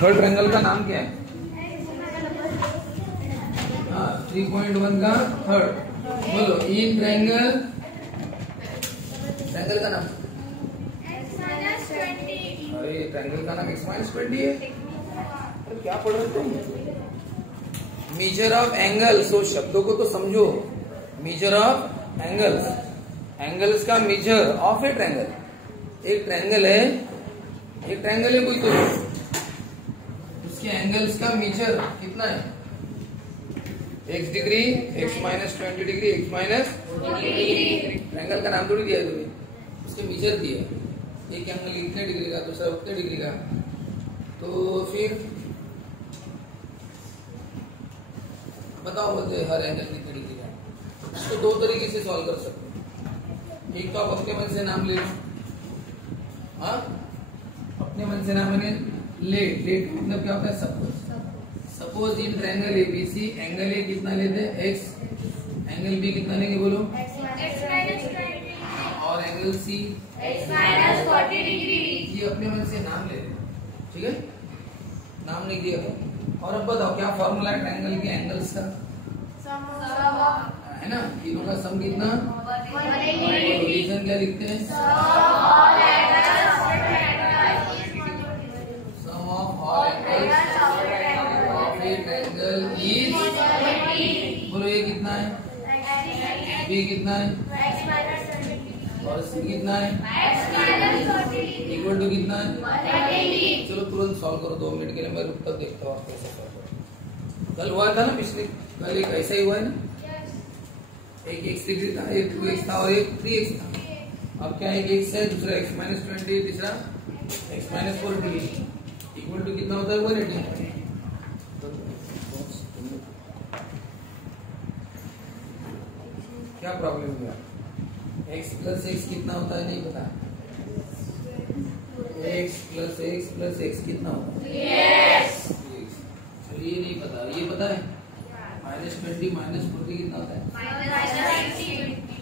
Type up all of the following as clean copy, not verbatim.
Third triangle का नाम क्या है? 3.1 का थर्ड। बोलो इन ट्रायंगल, ट्रायंगल का नाम? अरे ट्रायंगल का नाम x-20 है। अरे क्या पढ़ रहे तुम? मेजर ऑफ एंगल्स, तो शब्दों को तो समझो। मेजर ऑफ एंगल्स, एंगल्स का मेजर ऑफ ए ट्रायंगल। एक ट्रायंगल है, एक ट्रायंगल है कोई, तो उसके एंगल्स का मेजर कितना है? x degree, x-20 degree, x-40 degree. Triangle का नाम थोड़ी दिया है तुम्हें, उसके मेजर दिए। एक एंगल इतने डिग्री का, दूसरा उतने डिग्री का। तो फिर बताओ मुझे हर एंगल कितने डिग्री का। इसको दो तरीके से सॉल्व कर सकते हो। एक तो आप अपने मन से नाम ले लो। हाँ, अपने मन से नाम ले। लेट मतलब क्या होता है? Suppose in triangle ABC angle A कितना लेते हैं? x। एंगल बी कितना लेंगे बोलो? और एंगल सी x-40 डिग्री। ये अपने मन से नाम ले रहे, ठीक है? नाम लिख दिया था। और अब बताओ क्या फॉर्मूला है ट्रायंगल के एंगल्स का? है ना, तीनों का सम कितना? रीजन क्या लिखते हैं? Sum of all angles of a triangle is, बोलो ये कितना है? बी कितना है? और सी कितना है? इक्वल टू कितना है? चलो तुरंत सॉल्व करो, 2 मिनट के लिए मैं रुक तक देखता हूँ आप कैसे सॉल्व करो। कल हुआ था ना, पिछले कल एक ऐसा ही हुआ है ना, एक x डिग्री था, एक 2x था और एक 3x था। अब क्या एक x है, दूसरा x-20, तीसरा x-40 इक्वल टू कितना होता है? 180। क्या प्रॉब्लम हुआ? x प्लस x कितना होता है? नहीं पता। x प्लस x कितना होता है? 3x। ये नहीं पता, ये पता है? -20 -40 कितना होता है?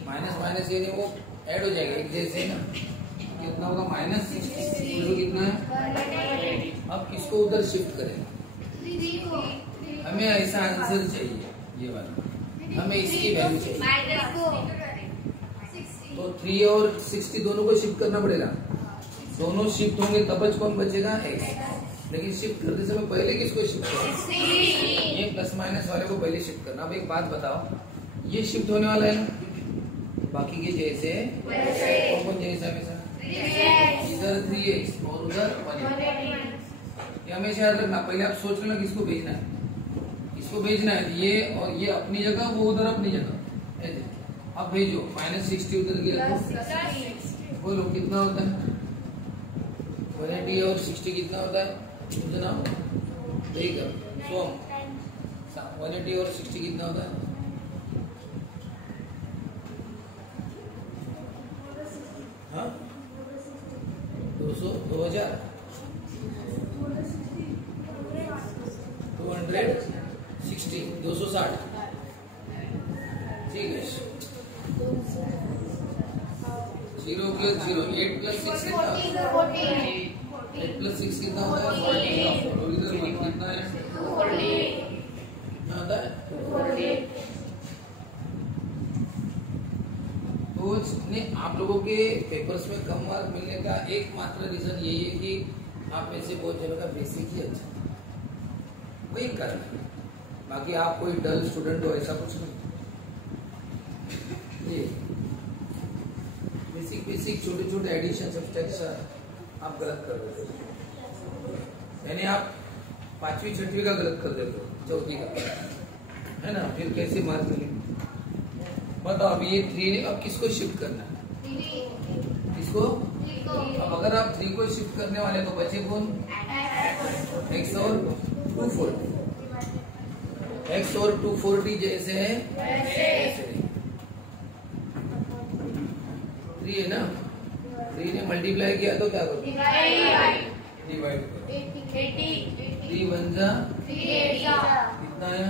माइनस ये नहीं, वो ऐड हो जाएगा एक जैसे ना। कितना होगा? -60 कितना है? अब किसको उधर शिफ्ट करेंगे? हमें ऐसा आंसर चाहिए, ये वाला हमें इसकी वैल्यू चाहिए। तो 3 और 60 दोनों को शिफ्ट करना पड़ेगा। दोनों शिफ्ट होंगे तब कौन बचेगा? x। लेकिन शिफ्ट करते समय पहले किसको शिफ्ट करना? ये प्लस माइनस वाले को पहले शिफ्ट करना। अब एक बात बताओ, ये शिफ्ट होने वाला है ना, बाकी के जैसे कौन जैसे हमेशा इधर 3x और उधर 180। ये हमेशा याद रखना। पहले आप सोच लेना किसको भेजना है, किसको भेजना है। ये और ये अपनी जगह, वो उधर अपनी जगह। अब भेजो, -60 उधर गया तो बोलो कितना होता है? 180 और 60 कितना होता है? उतना ठीक है। 180 और 60 कितना होता है? हाँ 200 2000 260 260 ठीक है। 0 प्लस 0 8 प्लस 6 कितना? 8 प्लस 6 कितना होता है? 40। और इधर 1 कितना है? 240 कितना होता है? 240। तो आप लोगों के पेपर्स में कम मार्क मिलने का एकमात्र रीजन यही है कि आप में से बहुत जनों का बेसिक ही अच्छा, वही कारण है। बाकी आप कोई डल स्टूडेंट हो ऐसा कुछ नहीं। ये बेसिक छोटे छोटे एडिशन सब्सट्रैक्शन आप गलत कर देते हो, यानी आप 5वीं 6वीं का गलत कर देते हो, 4वीं का, है ना? फिर कैसे मार्क मिलेंगे? बताओ। अब ये 3 अब किसको शिफ्ट करना है? किसको? अब अगर आप 3 को शिफ्ट करने वाले तो बचे कौन? x और 240। x और 240 जैसे है 3 है ना, 3 ने मल्टीप्लाई किया तो क्या करो? डिवाइड करो। 3 1 जा कितना है?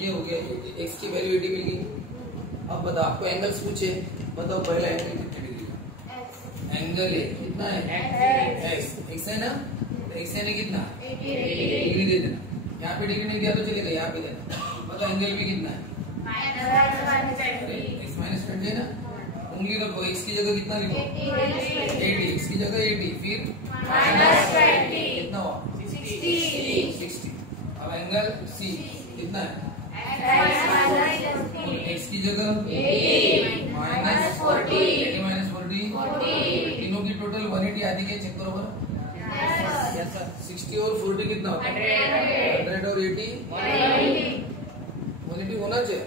ये हो गया, x की वैल्यू 80 मिल गई। अब बताओ, आपको एंगल्स पूछे, बताओ पहला एंगल कितने डिग्री का? एंगल है कितना है? x है ना, तो एक्स यानी कितना डिग्री दे देना। यहाँ पे डिग्री नहीं दिया तो चलेगा, यहाँ पे देना। मतलब एंगल भी कितना है एक्स माइनस 20 ना। उंगली रखो, एक्स की जगह कितना लिखो 80, एक्स की जगह 80 फिर कितना हुआ 60। अब एंगल सी कितना है एक्स की जगह -40 तीनों की टोटल 180 आदि के चेक करो बराबर। 60 और 40 कितना होता है 100 और 80 180 होना चाहिए।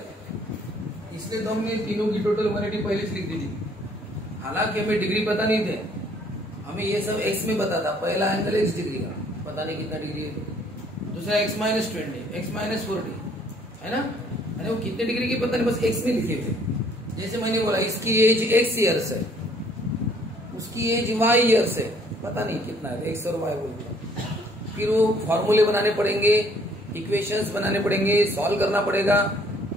इसलिए तो हमने तीनों की टोटल 180 पहले से लिख दी थी। हालांकि हमें डिग्री पता नहीं थे, हमें ये सब एक्स में पता था। पहला एंगल एक्स डिग्री का पता नहीं कितना डिग्री है, दूसरा एक्स माइनस 20 एक्स माइनस 40 है ना। मैंने वो कितने डिग्री की पता नहीं, बस एक्स में लिखे थे। जैसे मैंने बोला इसकी एज एक्स ईयर्स है, उसकी एज वाई ईयर्स है, पता नहीं कितना है एक्स और वाई बोल। फिर वो फॉर्मूले बनाने पड़ेंगे, इक्वेशंस बनाने पड़ेंगे, सॉल्व करना पड़ेगा,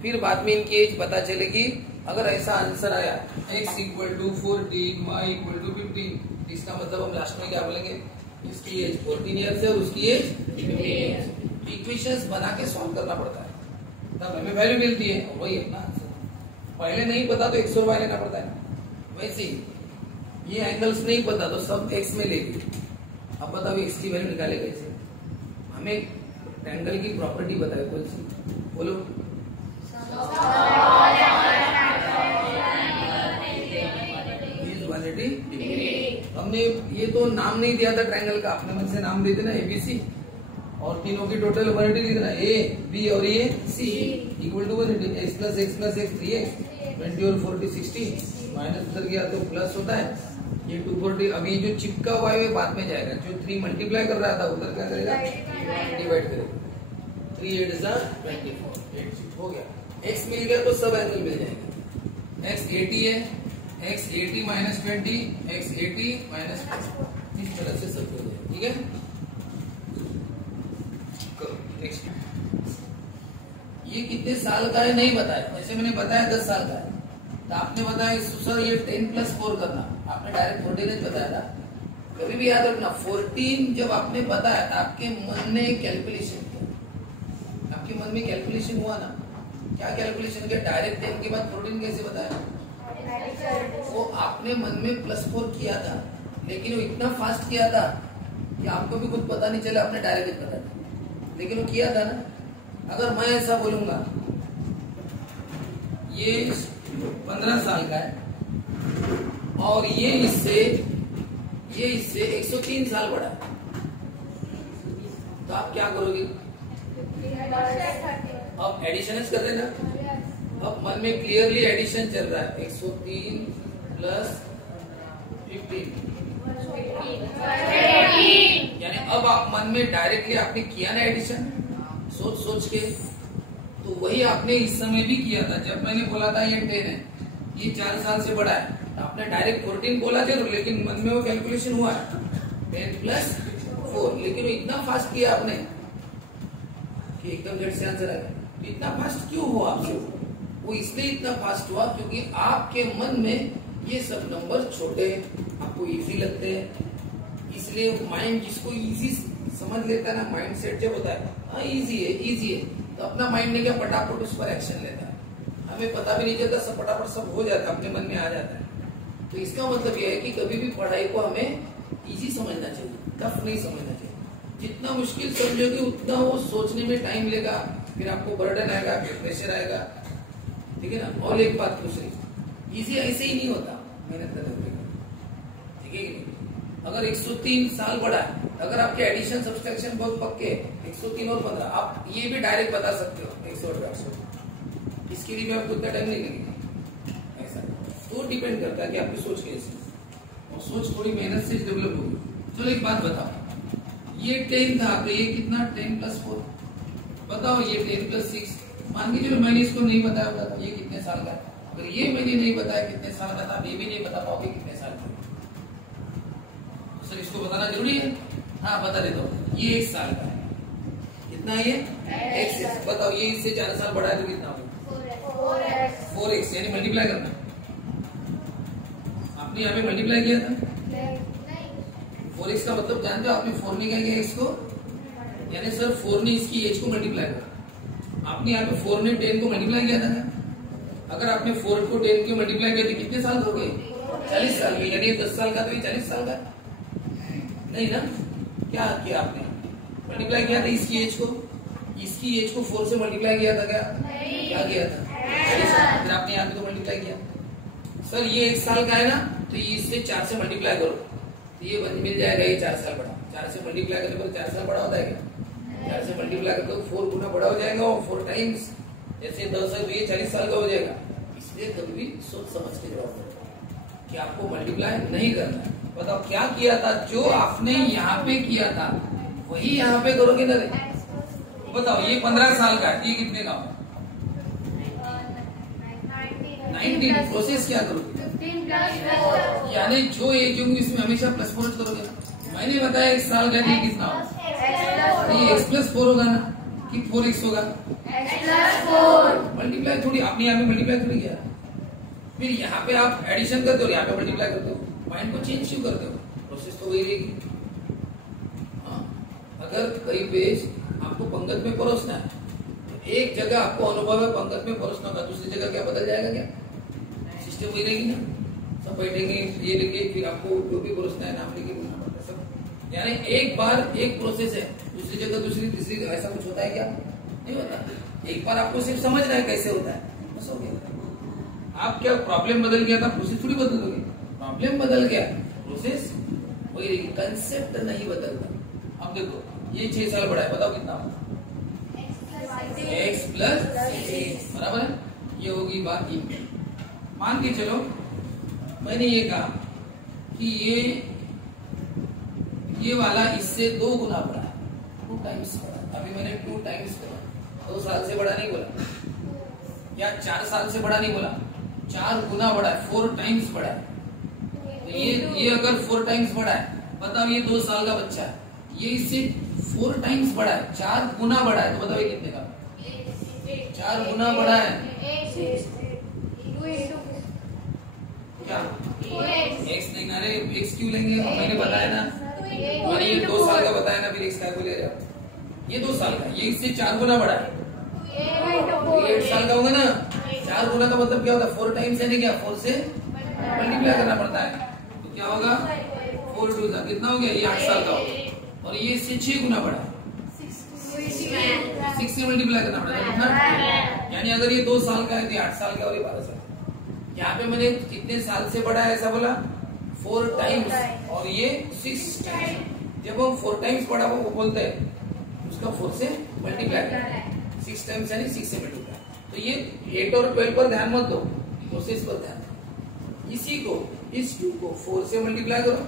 फिर बाद में इनकी एज पता चलेगी। अगर ऐसा आंसर आया x equal to 14 y equal to 15, इसका मतलब हम लास्ट में क्या बोलेंगे इसकी एज 14 ईयर्स है और उसकी एज 15 ईयर्स। इक्वेशंस बना के सॉल्व करना पड़ता है, तब हमें वैल्यू मिलती है। वही अपना आंसर। पहले नहीं पता तो x और y लेना पड़ता है। वैसे ही ये एंगल्स नहीं पता तो सब x में ले ली। अब बताओ x की वैल्यू निकाले कैसे। हमें ट्रायंगल की प्रॉपर्टी बताए कौन सी, बोलो। हमने ये तो नाम नहीं दिया था ट्रायंगल का, अपने मन से नाम दे देना ABC और तीनों की टोटल 180 लिख देना, A B और ये C equal to 180। x plus x 3x 20 और 40 60 माइनस उधर गया तो प्लस होता है ये 240। अभी जो चिपका हुआ है बाद में जाएगा, जो 3 मल्टीप्लाई कर रहा था उधर क्या करेगा डिवाइड करेगा। 3 8 is 24 हो गया। x मिल गया तो सब एंगल मिल जाएंगे। x 80 है, x 80 माइनस 20 x 80 माइनस 20 इस तरह से सब हो जाएगा। ठीक है, नेक्स्ट। ये कितने साल का है नहीं बताया, वैसे मैंने बताया 10 साल का है। तो आपने बताया सर ये 10 + 4 करना, आपने डायरेक्ट 14 बताया था। कभी भी याद रखना 14 जब आपने बताया था आपके मन ने कैलकुलेशन किया, आपके मन में कैलकुलेशन हुआ ना, क्या कैलकुलेशन किया, डायरेक्ट 10 के बाद 14 कैसे बताया। वो आपने मन में +4 किया था, लेकिन वो इतना फास्ट किया था कि आपको भी कुछ पता नहीं चला, आपने डायरेक्ट बता दिया, लेकिन वो किया था ना। अगर मैं ऐसा बोलूंगा ये 15 साल का है और ये इससे 103 साल बड़ा है, तो आप क्या करोगे, अब एडिशन कर देना। अब मन में क्लियरली एडिशन चल रहा है 103 + 15 यानी अब आप मन में डायरेक्टली आपने किया ना एडिशन सोच के, तो वही आपने इस समय भी किया था। जब मैंने बोला था ये 10 है, ये 4 साल से बड़ा है, तो आपने डायरेक्ट 14 बोला जरूर, लेकिन मन में वो कैलकुलेशन हुआ 10 + 4, लेकिन वो इतना फास्ट किया आपने कि एकदम झट से आंसर आ गया। तो इतना फास्ट क्यों हुआ आपसे, वो इसलिए इतना फास्ट हुआ क्योंकि आपके मन में ये सब नंबर छोटे आपको इजी लगते हैं, इसलिए माइंड जिसको इजी समझ लेता है ना, माइंड सेट जब होता है हाँ इजी है, तो अपना माइंड ने क्या फटाफट उस पर एक्शन लेता है। हमें पता भी नहीं चलता, सब फटाफट सब हो जाता है, अपने मन में आ जाता है। तो इसका मतलब यह है कि कभी भी पढ़ाई को हमें इजी समझना चाहिए, टफ नहीं समझना चाहिए। जितना मुश्किल समझोगे उतना वो सोचने में टाइम लेगा, फिर आपको बर्डन आएगा, फिर प्रेशर आएगा। ठीक है ना। और एक बात दूसरी, इजी ऐसे ही नहीं होता, मेहनत करना पड़ेगा। ठीक है कि नहीं। अगर 103 साल बड़ा है, अगर आपके एडिशन सब्सट्रैक्शन बहुत पक्के 103 और 15, आप ये भी डायरेक्ट बता सकते हो 100। इसके लिए भी आपको उतना टाइम नहीं लगेगा। ऐसा तो डिपेंड करता है कि आपकी सोच कैसी, और सोच थोड़ी मेहनत से डेवलप होगी। चलो एक बात बताओ, ये 10 था तो ये कितना 10 + 4 बताओ, ये 10 + 6 मान के चलो मैंने इसको नहीं बताया होता तो ये कितने साल का है। अगर ये मैंने नहीं बताया कितने साल का था, ये भी नहीं बता पाओगे कितने साल का। सर इसको बताना जरूरी है, हाँ बता देता हूँ। ये 1 साल का है, कितना है ये x। बताओ ये इससे 4 साल बड़ा है तो कितना होगा 4x, यानी मल्टीप्लाई करना। आपने यहाँ पे मल्टीप्लाई किया था 4x का मतलब जानते हो आपने 4 ने क्या किया x को, यानी सर 4 ने इसकी एज को मल्टीप्लाई करा। आपने यहाँ पे 4 ने 10 को मल्टीप्लाई किया था ना, अगर आपने 4 को 10 के मल्टीप्लाई किया तो कितने साल हो गए, 40 साल के, यानी 10 साल का तो ये 40 साल का नहीं ना। क्या किया आपने, मल्टीप्लाई किया था इसकी एज को, इसकी एज को 4 से मल्टीप्लाई किया था क्या, क्या किया था, 40 साल। फिर आपने यहाँ पे तो मल्टीप्लाई किया। सर ये 1 साल का है ना, तो इससे 4 से मल्टीप्लाई करो तो ये मिल जाएगा, ये 4 साल बड़ा। 4 से मल्टीप्लाई करने पर 4 साल बड़ा होता है क्या, 4 से मल्टीप्लाई करते तो 4 गुना बड़ा हो जाएगा, और 4 टाइम्स जैसे 10 है तो ये 40 साल का हो जाएगा। इसलिए कभी भी सोच समझ के जवाब दो कि आपको मल्टीप्लाई नहीं करना है। बताओ क्या किया था, जो आपने यहाँ पे किया था वही यहाँ पे करोगे ना। बताओ ये 15 साल का है, ये कितने का होगा, 19। प्रोसेस क्या करोगे, यानी जो एज होगी इसमें हमेशा प्लस 4 करोगे। मैंने बताया 1 साल का ये कितना होगा, ये x प्लस 4 होगा ना कि 4x होगा, मल्टीप्लाई थोड़ी आपने यहाँ पे मल्टीप्लाई थोड़ी किया। फिर यहाँ पे आप एडिशन करते हो, यहाँ पे मल्टीप्लाई करते हो, माइंड को चेंज क्यों करते हो, प्रोसेस तो वही रहेगी। हाँ, अगर कई पेज आपको पंगत में परोसना है तो एक जगह आपको अनुभव है पंगत में परोसना होगा, दूसरी जगह क्या बदल जाएगा, क्या सिस्टम वही रहेगी ना। सब बैठेंगे ये लिखे, फिर आपको जो भी परोसना है नाम लिखे बोलना पड़ता है सब, यानी एक बार एक प्रोसेस है, दूसरी जगह दूसरी तीसरी, ऐसा कुछ होता है क्या, नहीं होता। एक बार आपको सिर्फ समझना है कैसे होता है, बस हो गया। आप क्या प्रॉब्लम बदल गया था, प्रोसेस थोड़ी बदल दोगे, प्रॉब्लम बदल गया, प्रोसेस वही रहेगी, कंसेप्ट नहीं बदलता। अब देखो ये 6 साल बड़ा है, बताओ कितना x प्लस 6 बराबर है, ये होगी बात। ये मान के चलो मैंने ये कहा कि ये वाला इससे 2 गुना बड़ा है, 2 टाइम्स बड़ा। अभी मैंने 2 टाइम्स बोला, 2 साल से बड़ा नहीं बोला, या 4 साल से बड़ा नहीं बोला, 4 गुना बड़ा है, 4 टाइम्स बड़ा है। तो ये अगर 4 टाइम्स बड़ा है, बताओ ये 2 साल का बच्चा है, ये इससे 4 टाइम्स बड़ा है, 4 गुना बड़ा है, तो बताओ ये कितने का, 4 गुना बड़ा है क्या, x नहीं ना रे, x क्यों लेंगे, मैंने बताया ना, मैंने ये 2 साल का बताया ना, फिर x का ले रहे हो, ये 2 साल का, ये इससे 4 गुना बड़ा है, ये 8 साल का होगा ना। 4 गुना का मतलब क्या होता है, 4 टाइम्स यानी क्या, 4 से मल्टीप्लाई करना पड़ता है, तो क्या होगा 4 2 कितना हो गया, ये 8 साल का होगा, और ये इससे 6 गुना बड़ा है, 6 से मल्टीप्लाई करना पड़ेगा कितना, यानी अगर ये 2 साल का है तो ये 8 साल का और ये 12 साल। यहाँ पे मैंने कितने साल से बड़ा है ऐसा बोला, 4 टाइम्स, और ये 6 टाइम्स। जब हम 4 टाइम्स बड़ा वो बोलते हैं उसका 4 से मल्टीप्लाई, 6 टाइम्स यानी 6 से मल्टीप्लाई। तो ये 8 और 12 पर ध्यान मत दो, प्रोसेस पर ध्यान दो। इसी को, इस 2 को 4 से मल्टीप्लाई करो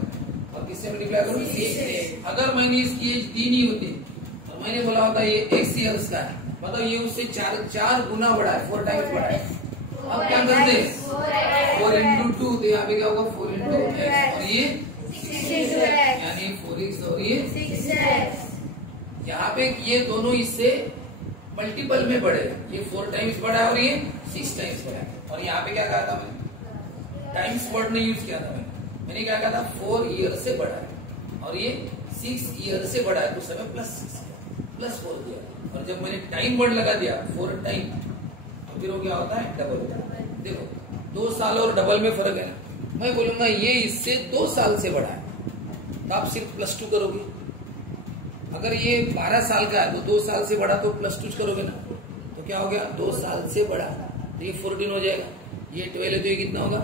और किससे मल्टीप्लाई करो, 6 से। अगर मैंने इसकी एज दी नहीं होती तो मैंने बोला होता ये x ईयर्स का है, मतलब ये उससे 4 गुना बड़ा है, 4 टाइम्स बड़ा है। अब क्या करते हैं, 4 इंटू 2, तो यहाँ पे क्या होगा 4 इंटू x, और ये 6 यानी 4x, और ये 6। यहाँ पे ये दोनों इससे मल्टीपल में बढ़ेगा, ये 4 टाइम्स बड़ा है और ये 6 टाइम्स बड़ा है। और यहाँ पे क्या कहा था मैंने, टाइम्स वर्ड ने यूज किया था मैंने क्या कहा था, 4 ईयर से बड़ा है और ये 6 ईयर से बड़ा है, तो समय प्लस 4 दिया। और जब मैंने टाइम वर्ड लगा दिया 4 टाइम, तो फिर वो क्या होता है, डबल होता है। देखो 2 साल और डबल में फर्क है। मैं बोलूंगा ये इससे 2 साल से बड़ा है, तो आप सिर्फ +2 करोगे। अगर ये 12 साल का है तो 2 साल से बड़ा, तो +2 करोगे ना, तो क्या हो गया 2 साल से बड़ा, तो ये 14 हो जाएगा। ये 12 है तो ये कितना होगा,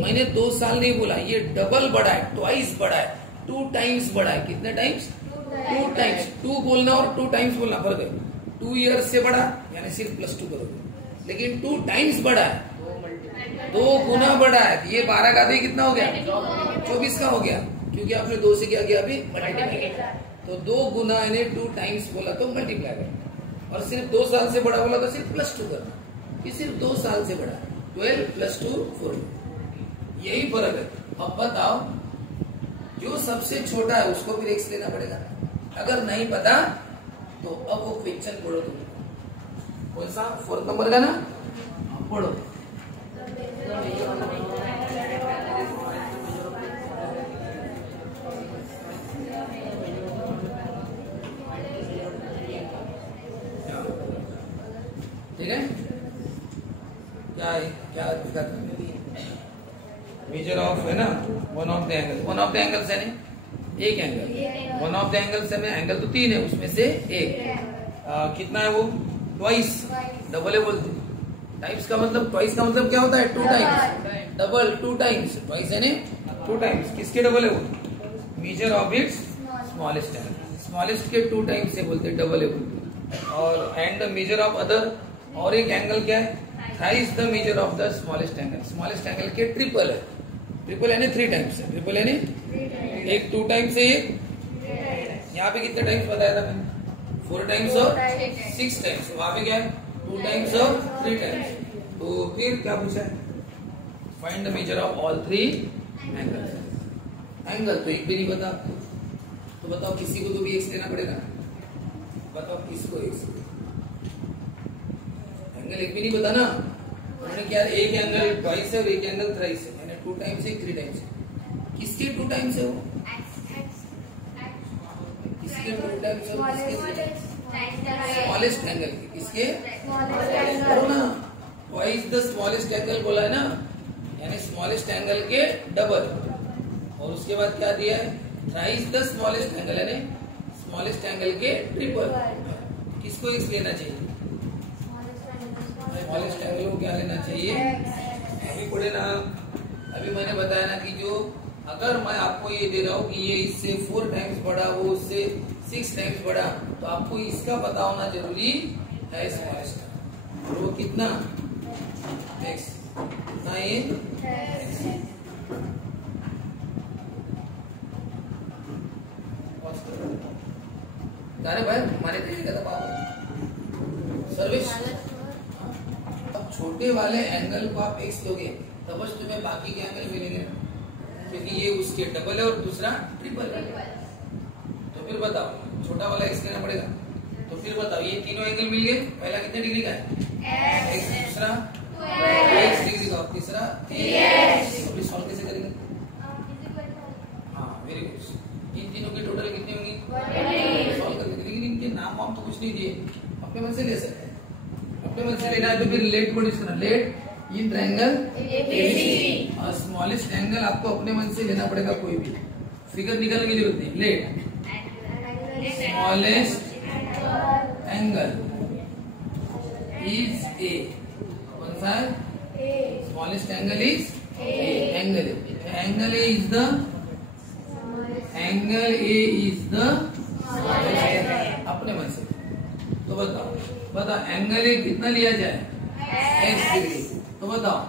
मैंने 2 साल नहीं बोला, ये डबल बड़ा है, ट्वाइस बड़ा है, 2 टाइम्स बड़ा है। कितने टाइम्स, 2 टाइम्स। 2 बोलना और 2 टाइम्स बोलना फर्क है। 2 ईयर से बड़ा यानी सिर्फ +2 करोगे, लेकिन 2 टाइम्स बड़ा है, 2 गुना बड़ा है। ये 12 का भी कितना हो गया, 24 का हो गया, क्योंकि आपने 2 से क्या किया अभी, मल्टीप्लाई। तो 2 गुना यानी 2 टाइम्स बोला तो मल्टीप्लाई करना, और सिर्फ 2 साल से बड़ा बोला तो सिर्फ +2 करना। ये सिर्फ 2 साल से बड़ा, 12 + 2 14, यही फर्क है। अब बताओ, जो सबसे छोटा है उसको फिर x लेना पड़ेगा। अगर नहीं पता तो अब वो क्वेश्चन पढ़ो, तुम कौन सा 4 नंबर का ना, पढ़ो। ठीक है, क्या है, क्या दिखाता है, मेजर ऑफ है ना, one of the angle, one of the angles है ना एक angle, one of the angles है ना, एंगल तो 3 है, उसमें से एक कितना है वो, ट्वाइस, डबल है बोलते, टाइप्स का मतलब, ट्वाइस का मतलब क्या होता है, 2 टाइम्स, डबल 2 टाइम्स, ट्वाइस है ना 2 टाइम्स, किसके डबल है वो, measure of its smallest angle, smallest के 2 टाइम्स से बोलते हैं, डबल है बोलते, और and the measure of other, और एक एंगल क्या है, thrice the measure of the smallest angle, smallest angle के ट्रिपल है, ट्रिपल है ना 3 टाइम्स है, ट्रिपल है ना, एक 2 टाइम्स है, यहाँ पे कितने टाइम्स बताया था मैंने, 4 टाइम्स और 6 टाइम्स, वहां पे क्या है 2 टाइम्स और 3 टाइम्स, तो फिर क्या पूछा है, find the measure of all 3 angle, angle तो एक भी नहीं बता, तो बताओ किसी को तो भी एक्स लेना पड़ेगा, बताओ किसको एक्स, एंगल एक भी नहीं बता ना, उन्होंने क्या, एक एंगल ट्वाइस है और एक एंगल थ्राइस है, यानी 2 टाइम्स है 3 टाइम्स है, किसके 2 टाइम्स है वो, किसके 2 टाइम्स है, किसके स्मॉलेस्ट एंगल के, किसके बोलो ना, ट्वाइस द स्मॉलेस्ट एंगल बोला है ना, यानी स्मॉलेस्ट एंगल के डबल, और उसके बाद क्या दिया है, थ्राइस द स्मॉलेस्ट एंगल, यानी स्मॉलेस्ट एंगल के ट्रिपल, किसको एक्स लेना चाहिए, स्मॉलेस्ट एंगल को क्या लेना चाहिए, अभी पढ़े ना, अभी मैंने बताया ना कि जो, अगर मैं आपको ये दे रहा हूँ कि ये इससे 4 टाइम्स बड़ा, वो उससे 6 टाइम्स बड़ा, तो आपको इसका पता होना जरूरी है, स्मॉलेस्ट, और वो कितना, एक्स, कितना ये, अरे भाई हमारे तरीके का बात सर्विस, अब छोटे वाले एंगल को आप एक्स लोगे तब बस तुम्हें बाकी के एंगल मिलेंगे, क्योंकि ये उसके डबल है और दूसरा ट्रिपल है, तो फिर बताओ छोटा वाला एक्स लेना पड़ेगा, तो फिर बताओ ये तीनों एंगल मिल गए, पहला कितने डिग्री का है, एक्स, दूसरा 12 डिग्री का, तीसरा 3x, तो फिर सॉल्व कैसे करेंगे, हाँ वेरी गुड, इन तीनों की टोटल कितनी होंगी, सॉल्व कर लेंगे, लेकिन इनके नाम वाम तो कुछ नहीं दिए, अपने मन से ले सकते हैं, अपने मन से लेना है तो फिर लेट को डिस्कस करना, लेट इन ट्रायंगल एबीसी, और स्मॉलेस्ट एंगल आपको अपने मन से लेना पड़ेगा, कोई भी फिगर निकालने की जरूरत नहीं, let smallest angle is A, कौन सा है, smallest angle is A, angle A is the, angle A is the, अपने मन से, तो बताओ एंगल ए कितना लिया जाए, x डिग्री, तो बताओ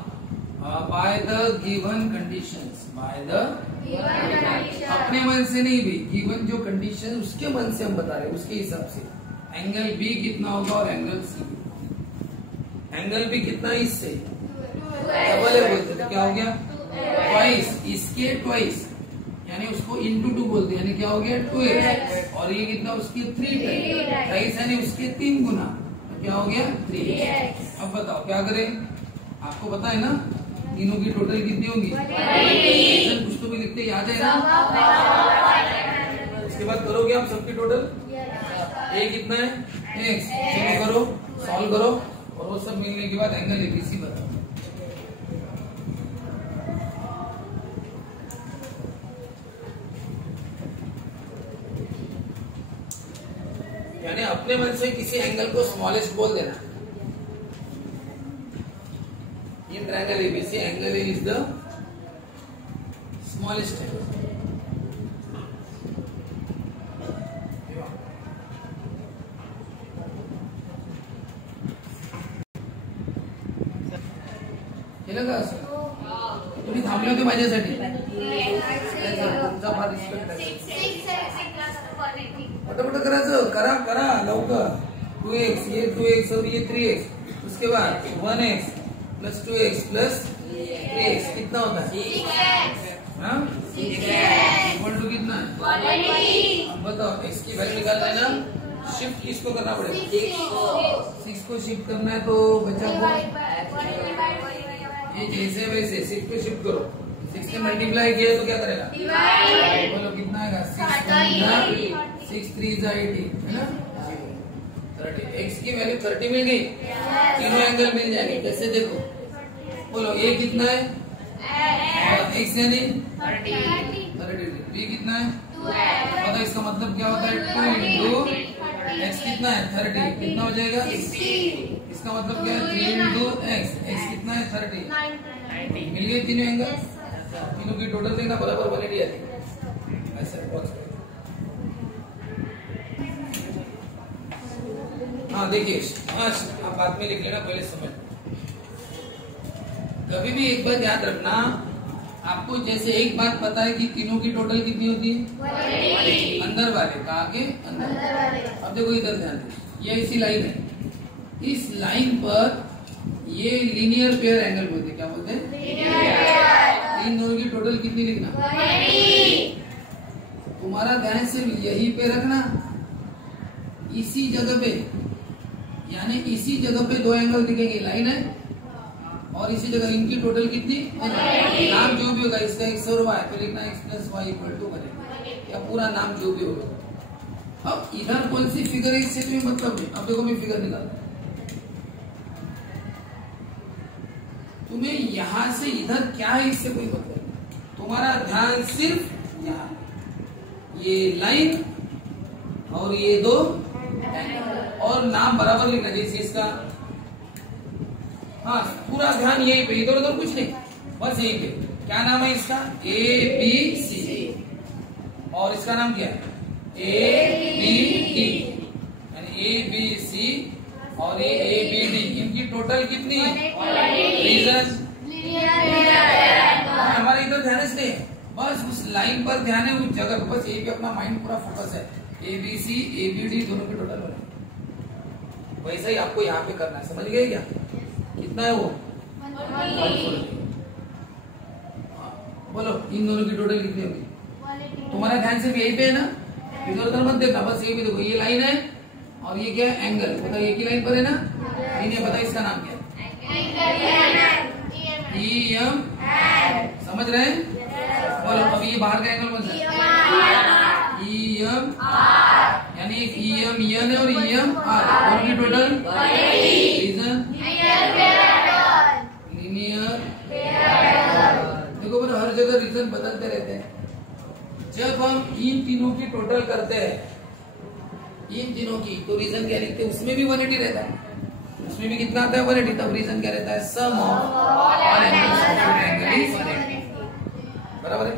by the given conditions, by the अपने मन से नहीं भी, गिवन जो कंडीशन उसके मन से हम बता रहे हैं, उसके हिसाब से एंगल बी कितना होगा और एंगल सी, एंगल बी कितना, इससे डबल है बोलते, तो क्या हो गया ट्वाइस, इसके ट्वाइस, यानी उसको इंटू 2 बोलते हैं, यानी क्या हो गया 2x, और ये कितना उसके 3 टाइम्स, यानी उसके 3 गुना, तो क्या हो गया 3x, अब बताओ क्या करें, आपको पता है ना तीनों की टोटल कितनी होगी, कुछ तो भी लिखते याद है ना, उसके बाद करोगे आप सबकी टोटल, ए कितना है x, चलो करो सॉल्व करो, और वो सब मिलने के बाद एंगल एबीसी बताओ, यानी अपने मन से किसी एंगल को स्मॉलेस्ट बोल देना, in triangle ABC angle A is the smallest angle, केलं का असं, तुम्ही थांबले होते माझ्यासाठी, तुमचा फार रिस्पेक्ट आहे, फटाफट करायचं, करा करा लवकर, 2x, ये 2x और ये 3x, उसके बाद 1x plus 2x plus 3x कितना होता है, 6x, इक्वल टू कितना है, अब बताओ x की वैल्यू निकालना है ना, शिफ्ट किसको करना पड़ेगा, 6 को शिफ्ट करना है, तो बच्चा को ये जैसे वैसे 6 को शिफ्ट करो, 6 से मल्टीप्लाई किया तो क्या करेगा, बोलो कितना आएगा, 6 3 is 18 है ना, 30। x की वैल्यू 30 मिल गई, तीनों एंगल मिल जाएंगे। कैसे देखो, बोलो a कितना है, और x यानी 30, b कितना है, बताओ इसका मतलब क्या होता है, 2 इंटू x कितना है 30, कितना हो जाएगा 60। इसका मतलब क्या है 3 इंटू x कितना है 30, मिल गए तीनों एंगल। तीनों की टोटल देखना बराबर 180 आती है। ऐसा हाँ देखिए, आप बाद में लिख लेना, पहले समझ। कभी भी एक बात याद रखना, आपको जैसे एक बात पता है कि तीनों की टोटल कितनी होती है, अंदर वाले का आगे अंदर। अब देखो इधर ध्यान दो, ये ऐसी लाइन है, इस लाइन पर ये लीनियर पेयर एंगल बोलते हैं। क्या बोलते हैं, इन दोनों की टोटल कितनी लिखना, तुम्हारा ध्यान सिर्फ यही पे रखना, इसी जगह पे, यानी इसी जगह पे दो एंगल दिखेंगे, लाइन है, और इसी जगह इनकी टोटल कितनी, नाम जो भी होगा, इसका x और y तो लिखना x plus Y equal to बनेगा, या पूरा नाम जो भी होगा। अब इधर कौन सी फिगर है इससे तुम्हें मतलब नहीं। अब देखो मैं फिगर निकालता हूं, तुम्हें यहां से इधर क्या है इससे कोई मतलब नहीं, तुम्हारा ध्यान सिर्फ यहाँ, ये लाइन और ये दो, और नाम बराबर लिखना जैसे इसका, हाँ पूरा ध्यान यही पे, इधर उधर कुछ नहीं, बस यही पे। क्या नाम है इसका, ABC, और इसका नाम क्या है ABD, यानी ABC और ये ABD, इनकी टोटल कितनी, रीजन हमारे इधर ध्यान से, बस उस लाइन पर ध्यान है, उस जगह पर, बस यही पे अपना माइंड पूरा फोकस है। ABC ABD दोनों की टोटल बने, वैसा ही आपको यहाँ पे करना है, समझ गए क्या, कितना है वो, 140। बोलो इन दोनों की टोटल कितनी होगी, तुम्हारा ध्यान सिर्फ यही पे है ना, इधर उधर मत देखना, बस यही पे देखो, ये लाइन है और ये क्या है एंगल, बताओ एक ही लाइन पर है ना, इन्हें बताओ इसका नाम क्या है, EM, समझ रहे हैं। बोलो अभी ये बाहर का एंगल कौन सा है, EM, यानी एक EM EN है और EM R, और की टोटल रीजन लीनियर। देखो बड़ा हर जगह रीजन बदलते रहते हैं। जब हम इन तीनों की टोटल करते हैं, इन तीनों की, तो रीजन क्या लिखते हैं, उसमें भी 180 रहता है, उसमें भी कितना आता है 180, तब रीजन क्या रहता है, सम ऑफ ऑल एंगल्स बराबर है।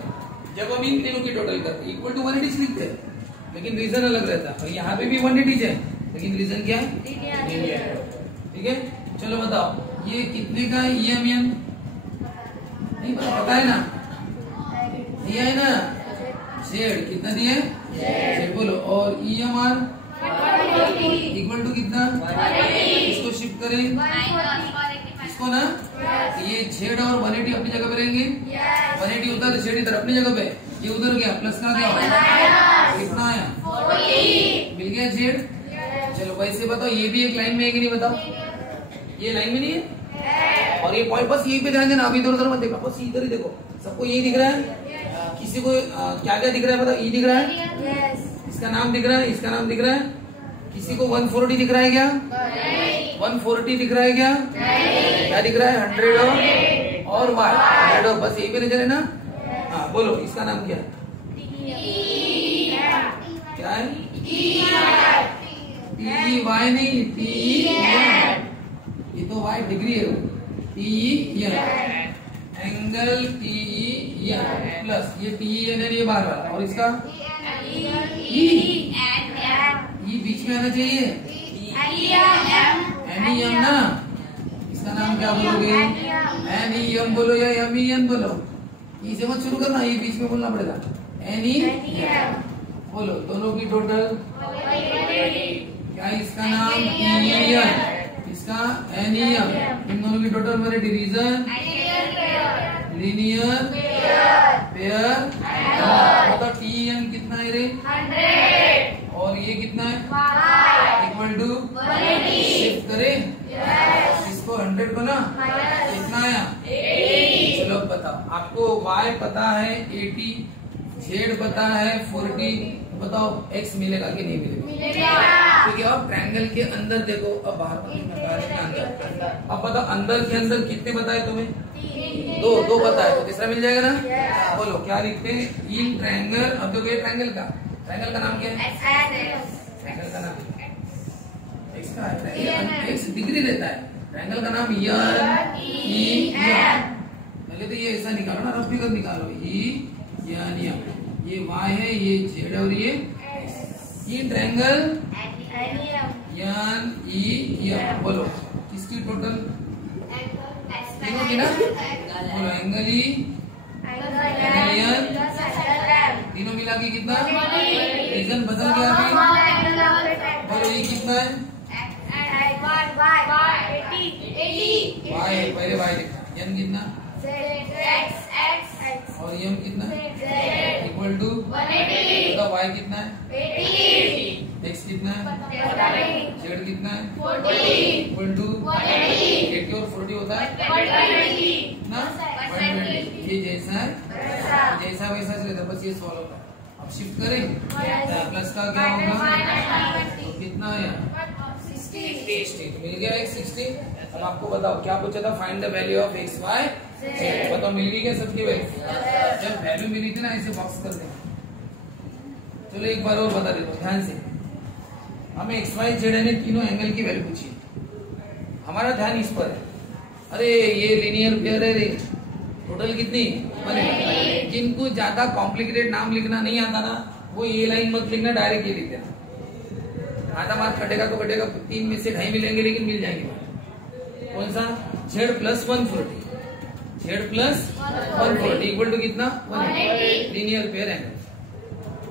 जब हम इन तीनों की टोटल करते हैं इक्वल टू 180 लिखते हैं, लेकिन रीजन अलग रहता है, और यहाँ पे भी 180 है, लेकिन रीजन क्या है, ठीक है। चलो बताओ ये कितने का EM नहीं पता है ना, दिया है ना, Z कितना दिया है, Z बोलो, और EMR इक्वल टू कितना, इसको शिफ्ट करें, इसको ना, ये Z और 180 अपनी जगह पे रहेंगे, 180 उधर, Z इधर अपनी जगह पे, ये उधर गया, प्लस का गया, कितना आया, मिल गया Z। चलो वैसे बताओ ये भी एक लाइन में है कि नहीं, बताओ ये लाइन में नहीं है, और ये पॉइंट बस यही पे ध्यान देना, अभी इधर उधर मत देखना, बस इधर ही देखो, सबको यही दिख रहा है, किसी को क्या क्या दिख रहा है, बताओ E दिख रहा है, इसका नाम दिख रहा है, इसका नाम दिख रहा है, किसी को 140 दिख रहा है क्या, 140 दिख रहा है क्या, क्या दिख रहा है, 100 और Y 100, बस यही पे नजर है ना। हाँ बोलो इसका नाम क्या है, क्या है, TEY नहीं, TEN, ये तो Y डिग्री है, TEN एंगल, TEN प्लस ये TEN है, ये बाहर वाला, और इसका E बीच में आना चाहिए, NEM ना, इसका नाम क्या बोलोगे, NEM बोलो या MEN बोलो, E से मत शुरू करना, ये बीच में बोलना पड़ेगा, NEM बोलो। दोनों की टोटल क्या, इसका नाम EN, इसका NEM, इन दोनों की टोटल मेरे डिवीजन लीनियर पेयर, मतलब TEN कितना है रे, 100, और ये कितना है, इक्वल टू, शिफ्ट करें इसको 100 को ना, कितना आया 80। चलो बताओ, आपको Y पता है 80, Z पता है 40, बताओ X मिलेगा कि नहीं मिलेगा, क्योंकि अब ट्रायंगल के अंदर देखो, अब बाहर अंदर, अब बताओ अंदर के अंदर कितने बताए तुम्हें? दो बताए, तो तीसरा मिल जाएगा ना। बोलो क्या लिखते हैं? इन ट्रायंगल, अब देखो ये ट्रायंगल का नाम क्या है? ट्रायंगल का नाम एक्स का है, एक्स डिग्री लेता है। ट्रायंगल का नाम पहले तो ये ऐसा निकालो ना, रफ फिगर निकालो। ये y है, ये z और ये ट्रायंगल बोलो किसकी टोटल? तीनों की ना। बोलो एंगल ई तीनों मिला के कितना? रीजन बदल गया अभी। बोलो ये कितना है? y है, पहले y लिखा। n कितना? और m कितना? इक्वल टू बताओ y कितना है? x कितना है? z कितना है? इक्वल टू 80 और 40 होता है ना 120। ये जैसा है जैसा वैसा चलेगा, बस ये सॉल्व होता है। अब शिफ्ट करें, प्लस का क्या होगा? तो कितना है? 60। तो मिल गया एक 60। अब आपको बताओ क्या पूछा था? Find the value of X Y. बताओ मिल गई क्या सबकी वैल्यू? जब वैल्यू मिली थी ना ऐसे बॉक्स कर देना। चलो एक बार और बता देता हूँ ध्यान से। हमें एक्स वाई जेड ने तीनों एंगल की वैल्यू पूछी, हमारा ध्यान इस पर है। अरे ये लीनियर पेयर है रे, टोटल कितनी? जिनको ज्यादा कॉम्प्लिकेटेड नाम लिखना नहीं आता ना, वो ये लाइन मत लिखना, डायरेक्ट ये लिख देना। आधा मार्क कटेगा तो कटेगा, 3 में से 2.5 मिलेंगे, लेकिन मिल जाएंगे। कौन सा? z plus 140, z plus 140 equal to कितना? 180। Linear pair angle.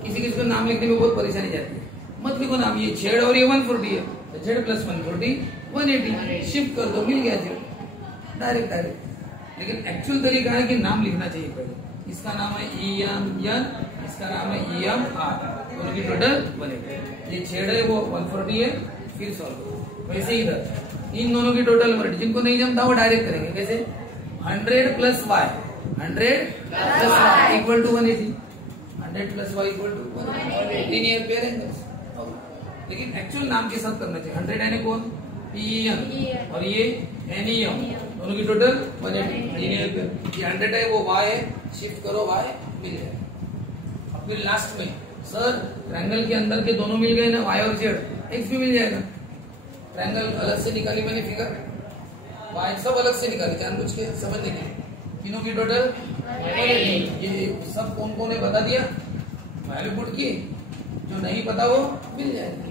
किसी किसी को नाम लिखने में बहुत परेशानी जाती है, मत लिखो नाम। ये z और ये 140 है, तो z प्लस 140 180, शिफ्ट कर दो, मिल गया z डायरेक्ट। लेकिन एक्चुअल तरीका है कि नाम लिखना चाहिए पहले। इसका नाम है EM, इसका नाम है EMR, दोनों की टोटल 180। ये z है वो 140 है, फिर सॉल्व। वैसे ही इधर इन दोनों की टोटल 180। जिनको नहीं जमता वो डायरेक्ट करेंगे। कैसे? 100 plus y, 100 plus y equal to 180, 100 plus y equal to 180। Linear pair angle. लेकिन एक्चुअल नाम के साथ करना चाहिए। 100 है कौन? EM और ये NEM, दोनों की टोटल 180 लीनियर पेयर। ये 100 है वो y है, शिफ्ट करो y मिल जाएगा। अब फिर लास्ट में सर ट्रायंगल के अंदर के दोनों मिल गए ना, y और z, x भी मिल जाएगा। ट्रायंगल अलग से निकाली मैंने फिगर, y सब अलग से निकाली जानबूझ के समझने के लिए। तीनों की टोटल 180। ये सब कौन कौन है बता दिया, वैल्यू पुट की। जो नहीं पता वो मिल जाएगा।